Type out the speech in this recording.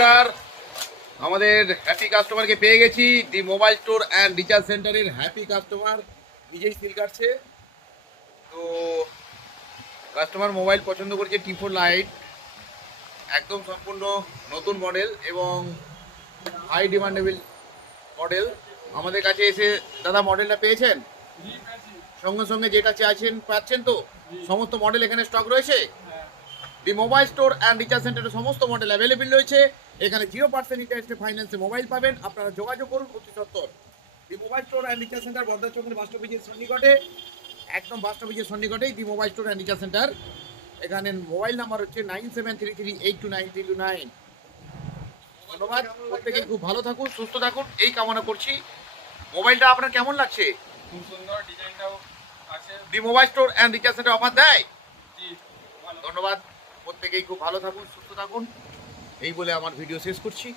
নমস্কার, আমাদের হ্যাপি কাস্টমারকে পেয়ে গেছি। দি মোবাইল স্টোর অ্যান্ড রিচার্জ সেন্টারের হ্যাপি কাস্টমার নিজেই সিল কাটছে। তো কাস্টমার মোবাইল পছন্দ করেছে T4 লাইট, একদম সম্পূর্ণ নতুন মডেল এবং হাই ডিমান্ডেবল মডেল। আমাদের কাছে এসে দাদা মডেলটা পেয়েছেন, সঙ্গে সঙ্গে যেটা চাইছেন পাচ্ছেন তো? সমস্ত মডেল এখানে স্টক রয়েছে। দি মোবাইল স্টোর অ্যান্ড রিচার্জ সেন্টারে সমস্ত মডেল অ্যাভেলেবেল রয়েছে। এখানে 0% ইন্টারেস্টে ফাইন্যান্সে মোবাইল পাবেন। আপনারা যোগাযোগ করুন অতি সত্বর। The mobile store and recharge centre Bardha Chowmuhani bus স্টপেজের সন্নিকটে, একদম বাস স্টপেজের সন্নিকটেই the mobile store and recharge centre. এখানে মোবাইল নাম্বার হচ্ছে 9733829329। ধন্যবাদ, প্রত্যেকেই খুব ভালো থাকুন, সুস্থ থাকুন এই কামনা করছি। মোবাইলটা আপনার কেমন লাগছে? খুব সুন্দর, ডিজাইনটাও আছে। The mobile store and recharge centre offer দেয়। জি, ভালো। ধন্যবাদ, প্রত্যেকেই খুব ভালো থাকুন, সুস্থ থাকুন এই বলে আমার ভিডিও শেষ করছি।